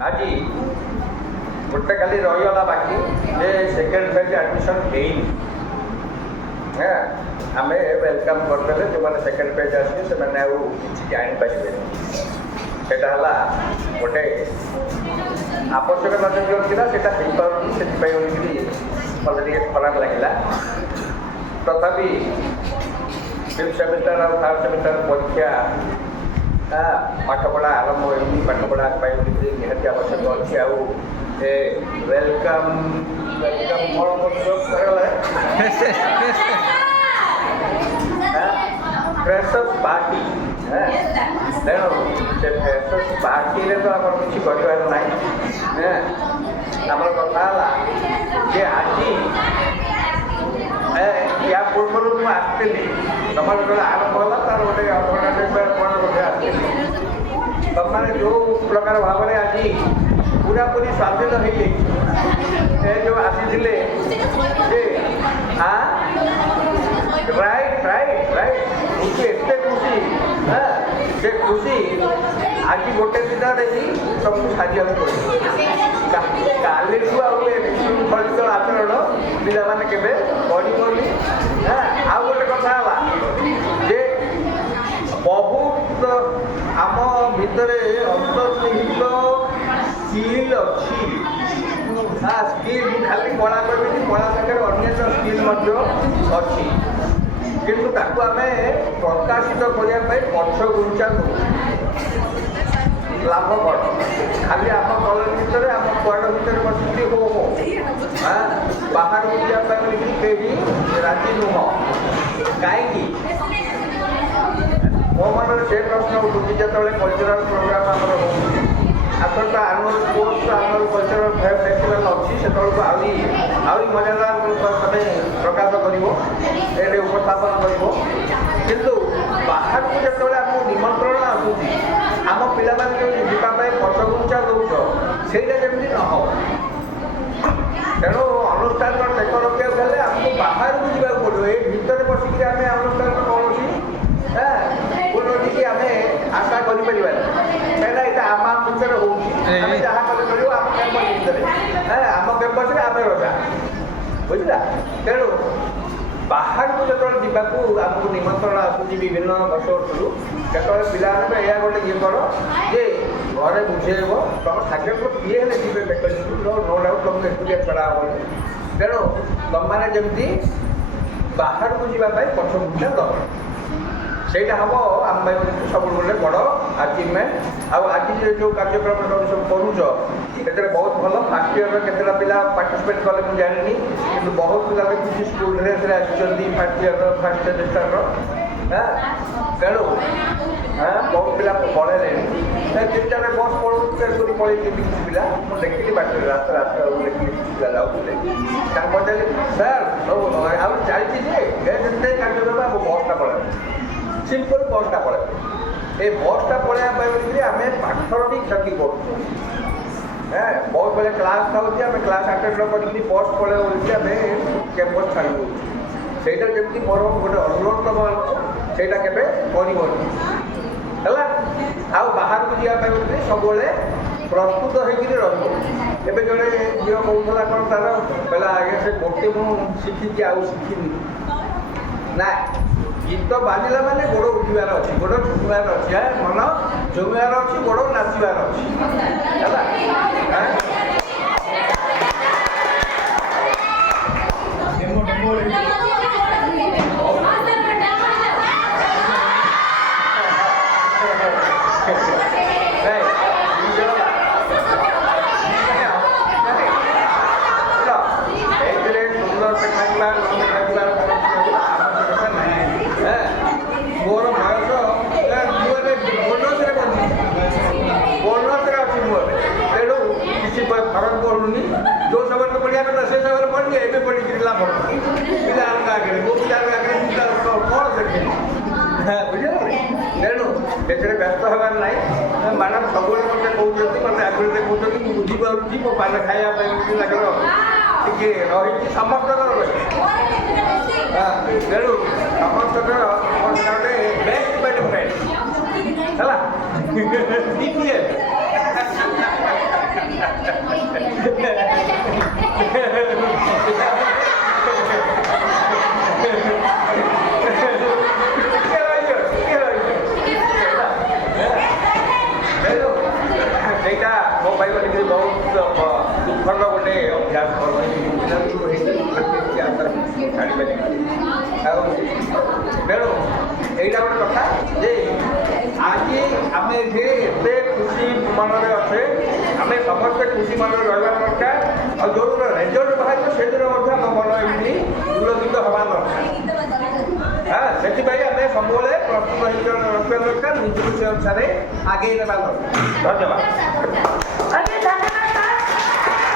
आज गोटे खाली रहीगला बाकी जे सेकेंड फेज एडमिशन ହେଇନି आम वेलकम करदे जो मैंने सेकेंड पेज आसे से जापारे से गोटे आवश्यक नजर था से मत खराब लगे तथापि फिफ्थ सेमिस्टर और थर्ड सेमिस्टर परीक्षा पाठपढ़ा आरंभ होनी पाठपढ़ा निहाती आवश्यक अच्छी आउ वेलकम फ्रेशर्स पार्टी तेणु से फ्रेशर्स पार्टी तो आम किसी करार ना आम कथा जे आज या पूर्व मुझे आसती तुम जो आरंभ है तार गोटे अल्टरनेटिव आसती तुम मैंने जो प्रकार भाव में आज पूरा पूरी स्वाधीन हो जो आसी हाँ राइट राइट राइट खुशी एत खुशी हाँ से खुशी आज गोटे दिन ही सबको साजा पड़े काली विशृंखलित आचरण पिला माने केबे करिबोनी हाँ आउ गोटे कथा जे बहुत आम भितर अंतर्निहित स्किल अच्छी हाँ स्किल खाली कला करी कला सागर अन्य स्किल अच्छी किंतु ताकू आम प्रकाशित करने पक्ष गुंचा लाभ कौन खाली आम कॉलेज भितर आम क्वार्टर भितर बसिकी हो हाँ बाहर को जावाई कहीं राजी नुह कहीं मो मन से प्रश्न उठुची जो कल्चरल प्रोग्राम आमर हो आसंता annual sports annual cultural festival अच्छी से आहरी मजादार भावे प्रकाश कर उपस्थापन कर बाहर को जो आम निमंत्रण आसूसी आम पिला जावाई पछगुंचा दौच से जमी न हो तेणु अनुष्ठान टेक रखा आमको बाहर को जावाक पड़ो ये भितर बसिक आम अनुष्ठान कौन उन्नति आम आशा करें कहीं आम भितर हो जहाँ कले आम कैंपस भितर आम कैंपस आम रजा बुझला तेणु बाहर को जो जावाकू आमको निमंत्रण आसूसी विभिन्न वर्षू केतवे पिला या गोटे ये कर जे घरे बुझेब तुम सागर को किए जी नो डाउट तुमको एकुटिया छड़ा हम तेणु तुम मैंने जमी बाहर को जावाई पछगुंचा दब से हम आम सब बड़ अचिवमेंट आज जो कार्यक्रम सब करुच बहुत भल फास्ट इयर केतटा पिला पार्टिसिपेट कले मुझे जानी कि बहुत पिला किसी स्कूल ड्रेस आसुँच फास्ट इयर फास्ट सेमिस्टर हाँ तेणु हाँ बहुत पिला पढ़े तीन चार बस पढ़ू पड़े किसी पिला मुझे देखी बाटे रास्ता रास्ता देखी पिला जाऊे पचारे सार सब आज चलती कार्यक्रम आम बसटा पड़े सिंपल बसटा पड़े ये बसटा पढ़ाई आम पाठर भी क्षति कर बहुत बेले क्लास था आम क्लास आटेड कर बस पड़े आम कैंपस छाड़ सेटा जमी मोर गोटे अनुरोध तुम से करला आ बाहर को जावाई सब प्रस्तुत होकर रही जड़े झील कहला कौन तार कहला आगे से गोटे मुझे शिखी आउ शिखिनी ना गीत बाजिला माने गोड़ उठार अच्छी गोड़ झुमार अच्छी मन झुमार अच्छी गोड़ नाचबार मोर बयस बोनस तेणु किसी फरक पड़ूनी जो समय पढ़ा था से समय पढ़ी एवं पढ़ी लाभ पिला आगे मो पिला आगे कौन देखे बुझे तेणु से व्यस्त हबार ना मैडम सब कहते मत आगे देखते मुझे बुझीपार मो पान खायापी लगे टे रही समस्त तेणु समस्त गोटे बेस्ट बेनिफिट है କରିପାରିବା। ଆଉ ତେଣୁ এইটা ଗୋଟେ କଥା ଯେ ଆଜି ଆମେ ଏଠି ଏତେ ଖୁସି ମନରେ ଅଛେ, ଆମେ ସମସ୍ତେ ଖୁସି ମନରେ ରହିବା ଦରକାର। ଆଉ ଯୋଉଦିନ ରେଜଲ୍ଟ ବାହାରିବ ସେଦିନ ମଧ୍ୟ ଆମ ମନ ଏମିତି ଉଲ୍ଲସିତ ହେବା ଦରକାର। ସେଥିପାଇଁ ଆମେ ସବୁବେଳେ ପ୍ରସ୍ତୁତ ରଖିବା ଦରକାର, ନିଜକୁ ସେ ଅନୁସାରେ ଆଗେଇ ନେବା ଦରକାର। ଧନ୍ୟବାଦ।